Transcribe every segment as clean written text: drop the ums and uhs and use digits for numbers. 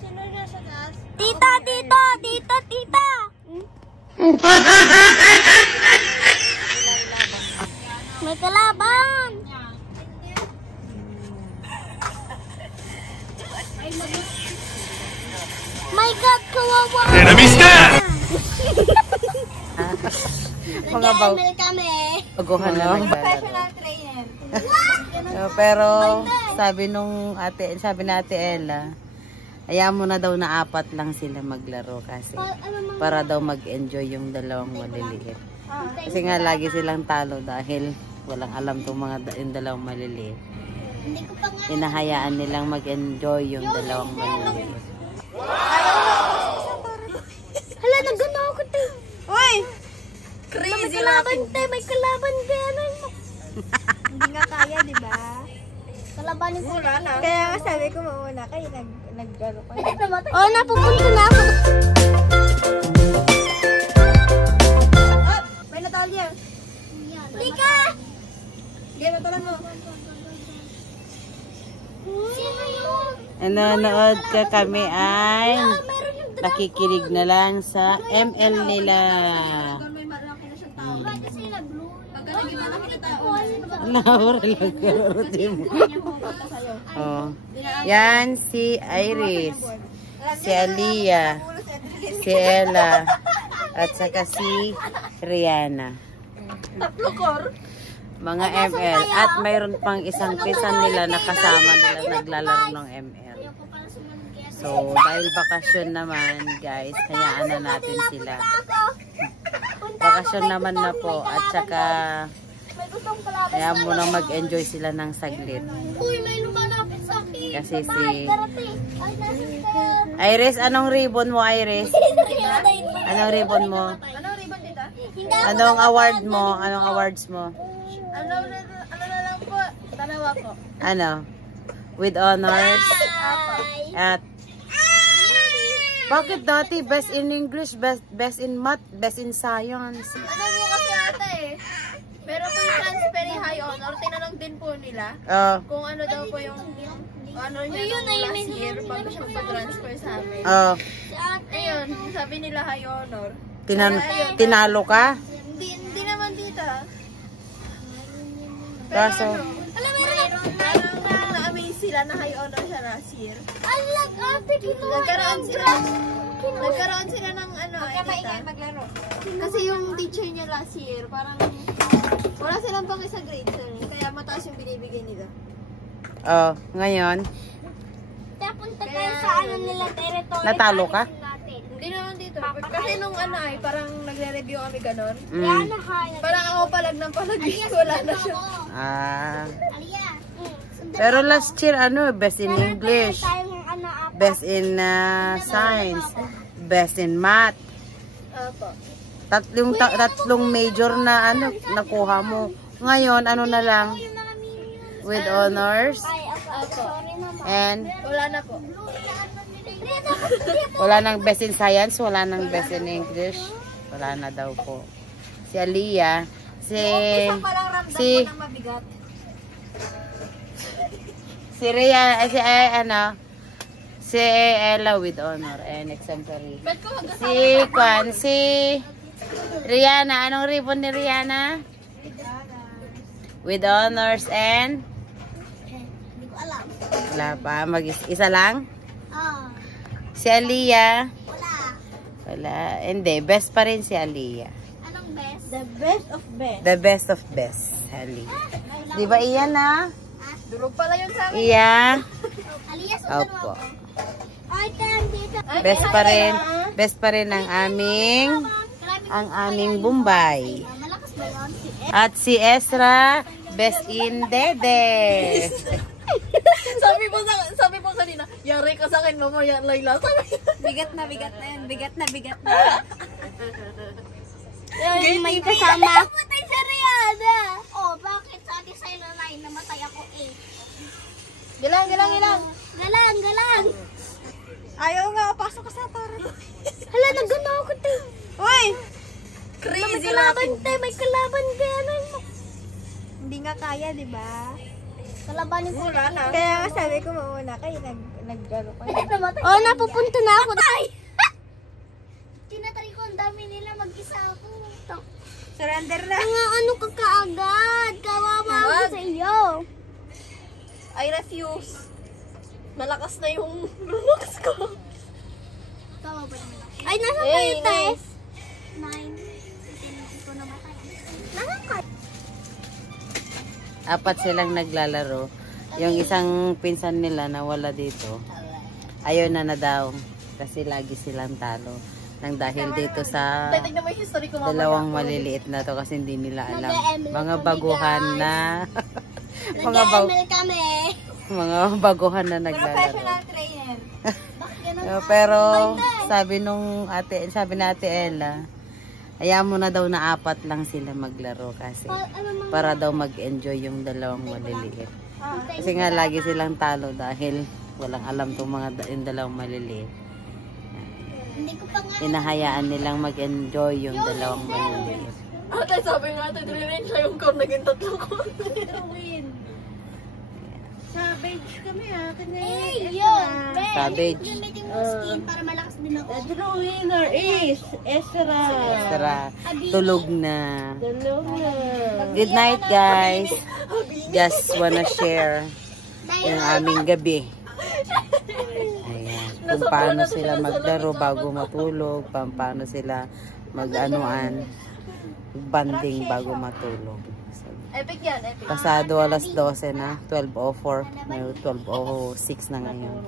Sino nasa taas? Tita, tito, tito, tita. May kalaban. My God, kawawa. Enemies there! Mga kami. Baguhan na naglalaro. Professional trainer. Pero sabi na Ate Ella, ayaw mo na daw na 4 lang sila maglaro kasi para daw mag-enjoy yung dalawang maliliit. Kasi nga lagi silang talo dahil walang alam tong yung dalawang maliliit. Hinahayaan nilang mag-enjoy yung dalawang maliliit. Hala, nagano ako tayo. Uy! Crazy Kalaban tayo, may kalaban gano'n. Hindi nga kaya, di ba? Kalabanin ko. Wala na. Kaya nga sabi ko mauna kayo, nag-gano kayo. Oh, napupunta na ako. Oh! May Natalia. Lika! Sige, matulan mo. Sino yun? Nanonood ka kami ay nakikinig na lang sa ML nila. May marami na siyang tao. Kasi nag-blue. Pag naging malaki na tao. Laura lang karote mo. Oh. Yan si Iris, si Aliyah, si Ella, at saka si Rihanna. Tatlo core. Mga ML. At mayroon pang isang pinsan nila na kasama nila naglalaro ng ML. So, dahil bakasyon naman, guys, hayaan na natin sila. Bakasyon naman na po. At saka, hayaan mo nang mag-enjoy sila ng saglit. Uy, may lumalapit sa akin. Kasi si Iris, anong ribbon mo, Iris? Anong ribbon mo? Anong ribbon dito? Anong award mo? Anong awards mo? Ano na lang po? Dalawa po. Ano? With honors? At bakit dati best in English, best in math, best in science? Ano mo kasi ate eh. Pero kung transfer high honor, tinanong din po nila kung ano daw po yung ano niya last year bago siya pa-transfer sa amin. Ayun, sabi nila high honor. Tinalo ka? Hindi naman dito. Kaso, Parang na-amaze sila na high honor siya last year. Alag, ate, kinuha. Nagkaroon sila ng ano, maglaro. Kasi yung teacher niya last year, parang wala silang pang isa grade sir. Kaya mataas yung binibigay nila. ngayon, Punta tayo sa ano nila, territory. natalo ka? Hindi naman dito. Kasi nung ano ay, parang nagre-review kami ganon. Yan na high. Parang ako palag ng palag, wala na siya. Aliyah. Pero last year, best in English, Tayong ano, best in science, best in math. Apo. Tatlong major na nakuha mo. Ngayon, ano na lang? With honors. sorry naman. And Wala na po. wala nang best in science, wala nang best in English. Wala na daw po. Si Aliyah, si Mabigat. si Ella with honor and exemplary. Si Rihanna, anong ribbon ni Rihanna? With honors and Hindi ko alam. wala pa, isa lang. Ah, Si Aliyah, wala. wala, hindi, best pa rin si Aliyah. Anong best? The best of best. The best of best, Aliyah. Di ba iyan na? Durog pala yun sa amin. Iya. Aliyah, sundan mo Opo. ako. Ay, dito. Best pa rin ang aming Bombay. Malakas ba yun? At si Ezra, best in Dede. sabi po kanina, yari ka sa akin mamaya, Layla. Bigat na yun. Bigat na. Yung may kasama. Namatay si Rihanna. Oh, bakit sa ating sa'yo na line? Namatay ako eh. Galang. Galang. Ayaw nga, pasok ka sa torre. Hala, nagano ako tayo. Uy! May Crazy kalaban tayo, may kalaban gano'n. Hindi nga kaya, di ba? Kalabanin ko. Wala na. Kaya nga sabi ko mauna kayo, nag-garo kayo. Oh, napupunta na ako. Ay! Tinatry ko, ang dami nila, mag-isa ako. Surrender na. Mga ano ka kaagad? Kawawa ako sa iyo. I refuse. Malakas na yung looks ko. Kawawa ba naman ako? Ay, nasa kayo, Tess? 9. Hindi ko namatay. Nasa kayo? Apat silang naglalaro. Yung isang pinsan nila na wala dito, ayaw na daw. Kasi lagi silang talo. Nang dahil dito sa Tignan mo yung history ko mamaya. dalawang maliliit na to kasi hindi nila alam. Mga baguhan na Nag-ML kami. mga baguhan na naglalaro. Professional trainer. Pero sabi na Ate Ella, hayaan mo na daw na apat lang sila maglaro kasi para daw mag-enjoy yung dalawang maliliit. Kasi nga lagi silang talo dahil walang alam tong yung dalawang maliliit. Hindi ko pa nga. Hinahayaan nilang mag-enjoy yung dalawang maliliit. Ate, sabi nga ate, drill siya yung core, naging tatlong core. Savage kami Hey, yun. Savage. Gamitin mo skin para malakas din ako. The winner is Ezra. Tara, tulog na. Tulog na. Good night, guys. Just wanna share yung aming gabi. Ayan. Kung paano sila maglaro bago matulog, paano sila mag-anuan, banding bago matulog. So, Epic yan, epic. pasado alas 12 na, 12:04, may 12:06 na ngayon.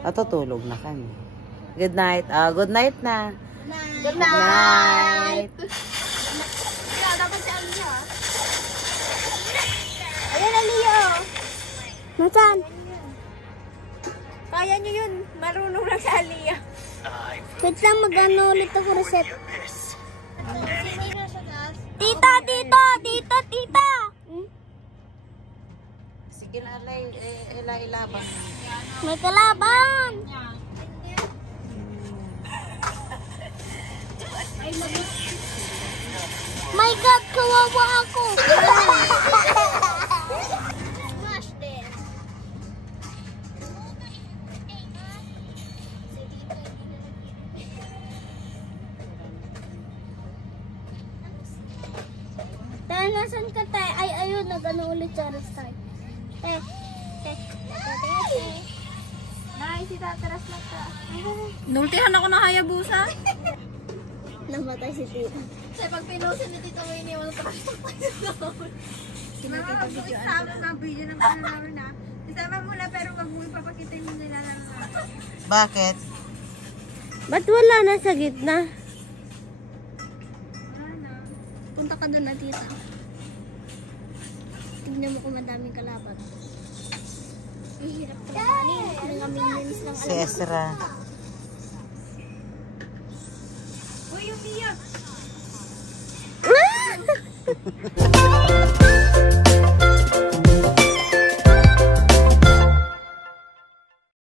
Natutulog na kami. Good night. Good night na. Good Good night. Kaya dapat si Aliyah. Ayan, Aliyah. Nasaan? Kaya nyo yun. Marunong lang sa Aliyah. Wait lang, mag-ano ulit ako reset. Tita, tita, tita, tita. Sige na, ilaban. May kalaban. My God, kawawa ako. Smash them. Dahil nasan ka tayo? Ay, ayun, nag-ano ulit sa restart. Nay, si Tataras na ka. Nultihan ako ng Hayabusa. Namatay si Tita. Kasi pag pinusin ni Tita Winnie, wala pa Isama ng video ng pananaw na. Isama mo na pero wag mo ipapakita yung nila lang. Bakit? Ba't wala na sa gitna? Punta ka doon na, Tita. Tignan mo kung madaming kalaban. Ihirap ka naman. Mga minions lang. Si Ezra. Uy, yung Mia!